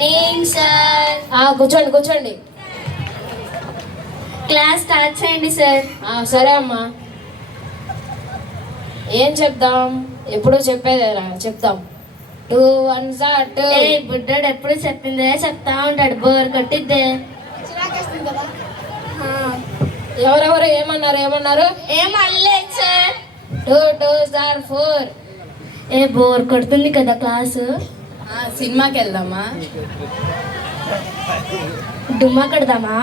Morning sir. కూర్చోండి కూర్చోండి. Class start చేయండి సార్. సరే అమ్మా. ఏం చెప్దాం? ఎప్పుడు చెప్పేదేరా, చెప్దాం. 2 1s are 2. బుడ్డాడు ఎప్పుడు చెప్పిందే చెప్తా ఉంటాడు, బోర్ కొట్టిద్దే. ఎవరెవరు ఏమన్నారు? ఏం అనలేదు సార్. 2 2s are 4. బోర్ కొడుతుంది కదా క్లాసు. సినిమాకి వెళ్దామా? డుమ్మా కడదామా?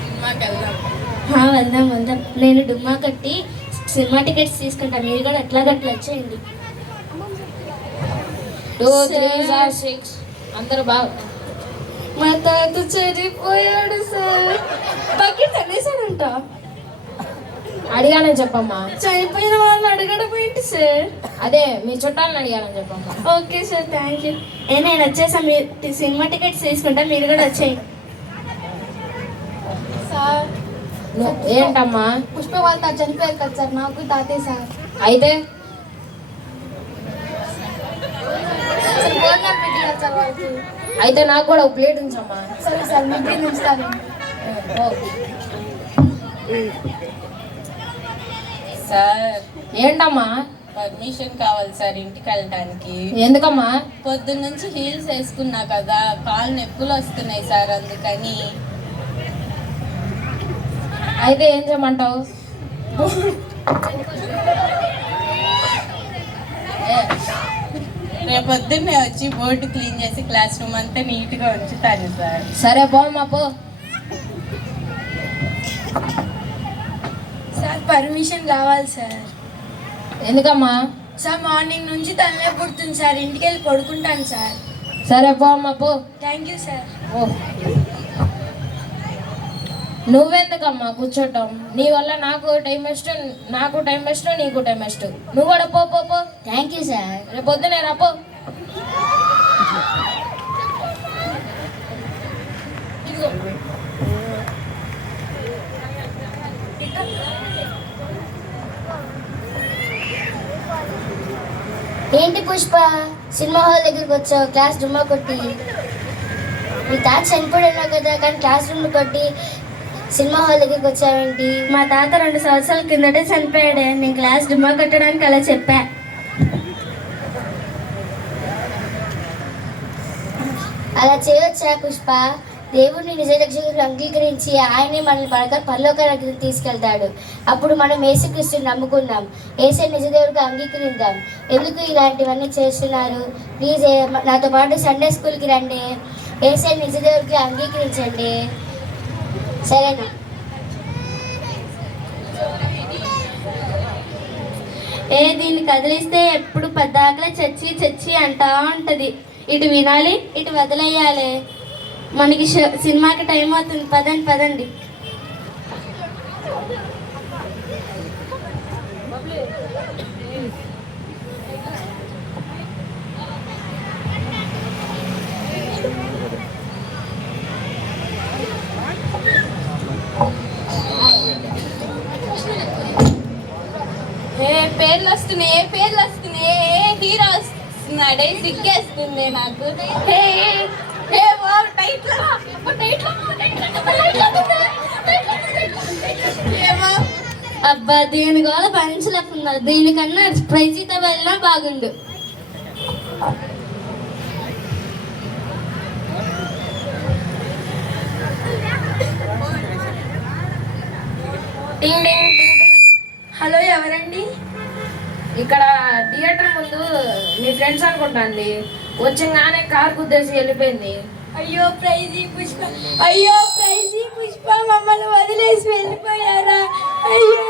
సినిమాకి వెళ్దాం. వెళ్దాం. నేను డుమ్మా కట్టి సినిమా టికెట్స్ తీసుకుంటా, మీరు కూడా ఎట్లాగట్లా వచ్చేయండి. 2 3s are 6. అందరూ బాగా. మా తాత చనిపోయాడు సార్. బకెట్ అనేసాడంట. అడిగానని చెప్పమ్మా. చనిపోయిన వాళ్ళని అడగడం ఏంటి సార్? అదే మీ చుట్టాలని అడిగానని చెప్పమ్మా. Okay sir, thank you. నేను వచ్చేసా, మీరు సినిమా టికెట్స్ తీసుకుంటా, మీరు కూడా వచ్చేయండి. సార్ ఏంటమ్మా? పుష్ప వాళ్ళ తాత చనిపోయారు కదా సార్, నాకు తాతే సార్. అయితే సార్ భోజనం పెట్టారు సార్ వాళ్ళకి. అయితే నాకు కూడా ఒక ప్లేట్ ఉంచమ్మా. సరే సార్, మీ బిల్ ఉంచుతాను. సార్ ఏంటమ్మా? పర్మిషన్ కావాలి సార్ ఇంటికి వెళ్ళడానికి. ఎందుకమ్మా? పొద్దున్న నుంచి హీల్స్ వేసుకున్నా కదా, కాళ్ళు నొప్పులు వస్తున్నాయి సార్, అందుకని. అయితే ఏం చేయమంటావు? రేపు పొద్దున్నే వచ్చి బోర్డు క్లీన్ చేసి క్లాస్ రూమ్ అంతా నీట్గా ఉంచుతాను సార్. సరే పోమ్మా పో. సార్ పర్మిషన్ కావాలి సార్. ఎందుకమ్మా? సార్ మార్నింగ్ నుంచి తనలే పుడుతుంది సార్, ఇంటికి వెళ్ళి పడుకుంటాను సార్. సరే పోమ్మా పో. Thank you sir. నువ్వెందుకమ్మా కూర్చోటం? నీ వల్ల నాకు టైం వేస్ట్, నీకు టైం వేస్ట్. నువ్వు కూడా పో పో పో. Thank you sir. రేపు పొద్దునే రా పో. ఏంటి పుష్ప, సినిమా హాల్ దగ్గరికి వచ్చావు క్లాస్ డుమ్మా కొట్టి? మీ తాత చనిపోయాడు కదా, కానీ క్లాస్ రూమ్ కొట్టి సినిమా హాల్ దగ్గరికి వచ్చావేంటి? మా తాత 2 సంవత్సరాల కిందటే చనిపోయాడే, నేను క్లాస్ డుమ్మా కట్టడానికి అలా చెప్పా. అలా చేయొచ్చా పుష్ప? దేవుడిని నిజ రక్షకుడిని అంగీకరించి ఆయనే మనల్ని పరలోకానికి తీసుకెళ్తాడు. అప్పుడు మనం యేసుక్రీస్తుని నమ్ముకుందాం, యేసే నిజదేవుడిగా అంగీకరిద్దాం. ఎందుకు ఇలాంటివన్నీ చేస్తున్నారు? ప్లీజ్ నాతో పాటు సండే స్కూల్కి రండి, యేసే నిజదేవుడికి అంగీకరించండి, సరేనా? దీన్ని కదిలిస్తే ఎప్పుడు పద్దాకలే చచ్చి అంటా ఉంటది. ఇటు వినాలి, ఇటు వదిలేయాలి. మనకి సినిమాకి టైం అవుతుంది, పదండి. పేర్లు వస్తున్నాయి, హీరో వస్తున్నాడే, సిగ్గేస్తుంది నాకు. అబ్బా దీని కూడా పంచలేకున్నా, దీనికన్నా ప్రైజీతో వెళ్ళినా బాగుండు. హలో, ఎవరండి? ఇక్కడ థియేటర్ ముందు మీ ఫ్రెండ్స్ అనుకుంటాండి, వచ్చంగానే కార్ గుద్దేసి వెళ్ళిపోయింది. అయ్యో ప్రైజీ పుష్ప మమ్మల్ని వదిలేసి వెళ్ళిపోయారా? అయ్యో.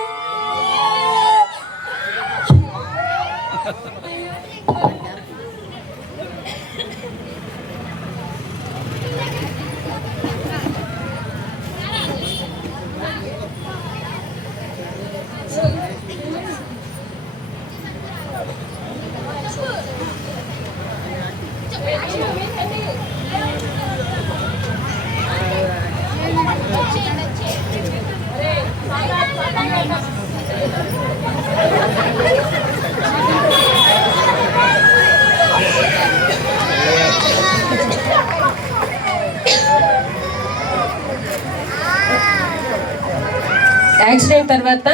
యాక్సిడెంట్ తర్వాత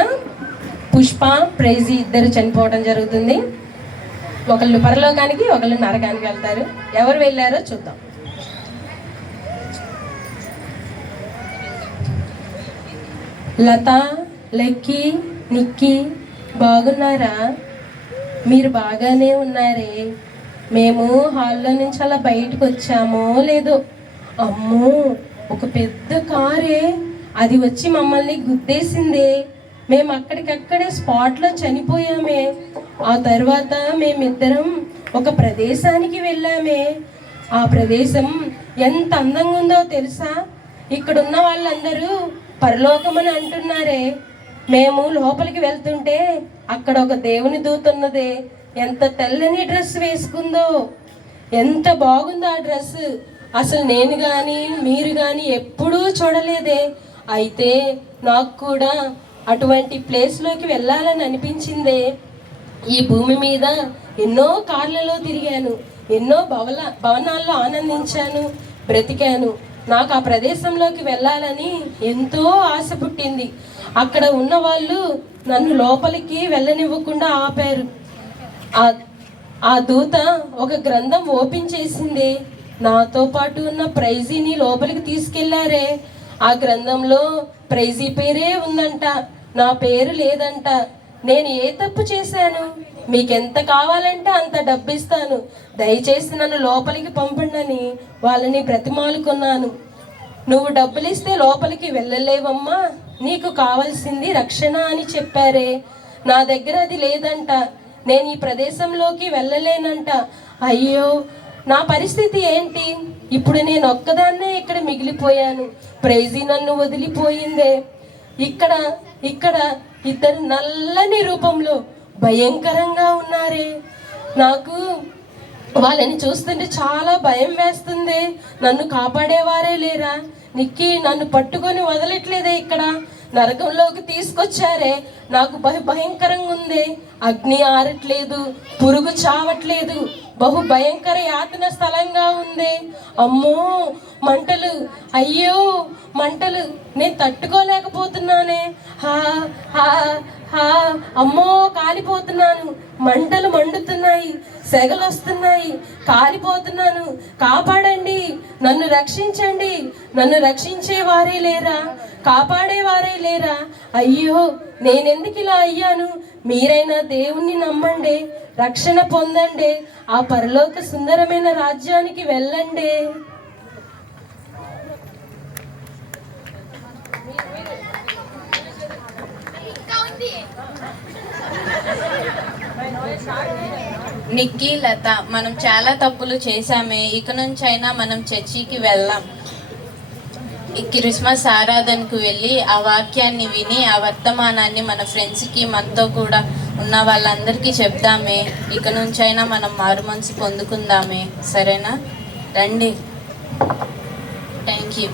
పుష్ప ప్రైజీ ఇద్దరు చనిపోవడం జరుగుతుంది. ఒకళ్ళు పరలోకానికి, ఒకళ్ళు నరకానికి వెళ్తారు. ఎవరు వెళ్ళారో చూద్దాం. లత, లక్కీ, నిక్కీ బాగున్నారా? మీరు బాగానే ఉన్నారే. మేము హాల్లో నుంచి అలా బయటకు వచ్చామో లేదో, అమ్మో ఒక పెద్ద కారే అది వచ్చి మమ్మల్ని గుద్దేసిందే. మేము అక్కడికక్కడే స్పాట్లో చనిపోయామే. ఆ తర్వాత మేమిద్దరం ఒక ప్రదేశానికి వెళ్ళామే. ఆ ప్రదేశం ఎంత అందంగా ఉందో తెలుసా? ఇక్కడున్న వాళ్ళందరూ పరలోకమని అంటున్నారే. మేము లోపలికి వెళ్తుంటే అక్కడ ఒక దేవుని దూత ఉన్నదే. ఎంత తెల్లని డ్రెస్ వేసుకుందో, ఎంత బాగుందో ఆ డ్రెస్. అసలు నేను కానీ మీరు కానీ ఎప్పుడూ చూడలేదే. అయితే నాకు కూడా అటువంటి ప్లేస్లోకి వెళ్ళాలని అనిపించిందే. ఈ భూమి మీద ఎన్నో కార్లలో తిరిగాను, ఎన్నో భవనాల్లో ఆనందించాను, బ్రతికాను. నాకు ఆ ప్రదేశంలోకి వెళ్ళాలని ఎంతో ఆశ పుట్టింది. అక్కడ ఉన్న వాళ్ళు నన్ను లోపలికి వెళ్ళనివ్వకుండా ఆపారు. ఆ దూత ఒక గ్రంథం ఓపెన్ చేసింది. నాతో పాటు ఉన్న ప్రైజీని లోపలికి తీసుకెళ్లారే. ఆ గ్రంథంలో ప్రైజీ పేరే ఉందంట, నా పేరు లేదంట. నేను ఏ తప్పు చేశాను? మీకెంత కావాలంటే అంత డబ్బు ఇస్తాను, దయచేసి నన్ను లోపలికి పంపండి వాళ్ళని బ్రతిమాలుకున్నాను. నువ్వు డబ్బులు ఇస్తే లోపలికి వెళ్ళలేవమ్మా, నీకు కావాల్సింది రక్షణ అని చెప్పారే. నా దగ్గర అది లేదంట, నేను ఈ ప్రదేశంలోకి వెళ్ళలేనంట. అయ్యో నా పరిస్థితి ఏంటి? ఇప్పుడు నేను ఒక్కదాన్నే ఇక్కడ మిగిలిపోయాను. ప్రైజీ నన్ను వదిలిపోయిందే. ఇక్కడ ఇద్దరు నల్లని రూపంలో భయంకరంగా ఉన్నారే. నాకు వాళ్ళని చూస్తుంటే చాలా భయం వేస్తుంది. నన్ను కాపాడేవారే లేరా? నిక్కీ నన్ను పట్టుకొని వదలట్లేదే. ఇక్కడ నరకంలోకి తీసుకొచ్చారే. నాకు భయంకరంగా ఉంది. అగ్ని ఆరట్లేదు, పురుగు చావట్లేదు, బహు భయంకర యాతన స్థలంగా ఉంది. అమ్మో మంటలు, అయ్యో మంటలు, నేను తట్టుకోలేకపోతున్నానే. హా హా హా అమ్మో కాలిపోతున్నాను, మంటలు మండుతున్నాయి, సెగలు వస్తున్నాయి, కాలిపోతున్నాను. కాపాడండి, నన్ను రక్షించండి. నన్ను రక్షించేవారే లేరా? కాపాడేవారే లేరా? అయ్యో నేనెందుకు ఇలా అయ్యాను? మీరైనా దేవుణ్ణి నమ్మండి, రక్షణ పొందండి, ఆ పరలోక సుందరమైన రాజ్యానికి వెళ్ళండి. నిక్కీ, లత, మనం చాలా తప్పులు చేశామే. ఇక నుంచి అయినా మనం చర్చికి వెళ్దాం. ఈ క్రిస్మస్ ఆరాధనకు వెళ్ళి ఆ వాక్యాన్ని విని ఆ వర్తమానాన్ని మన ఫ్రెండ్స్కి, మనతో కూడా ఉన్న వాళ్ళందరికీ చెప్దామే. ఇక నుంచి అయినా మనం మారు మనసు పొందుకుందామే. సరేనా? రండి. Thank you.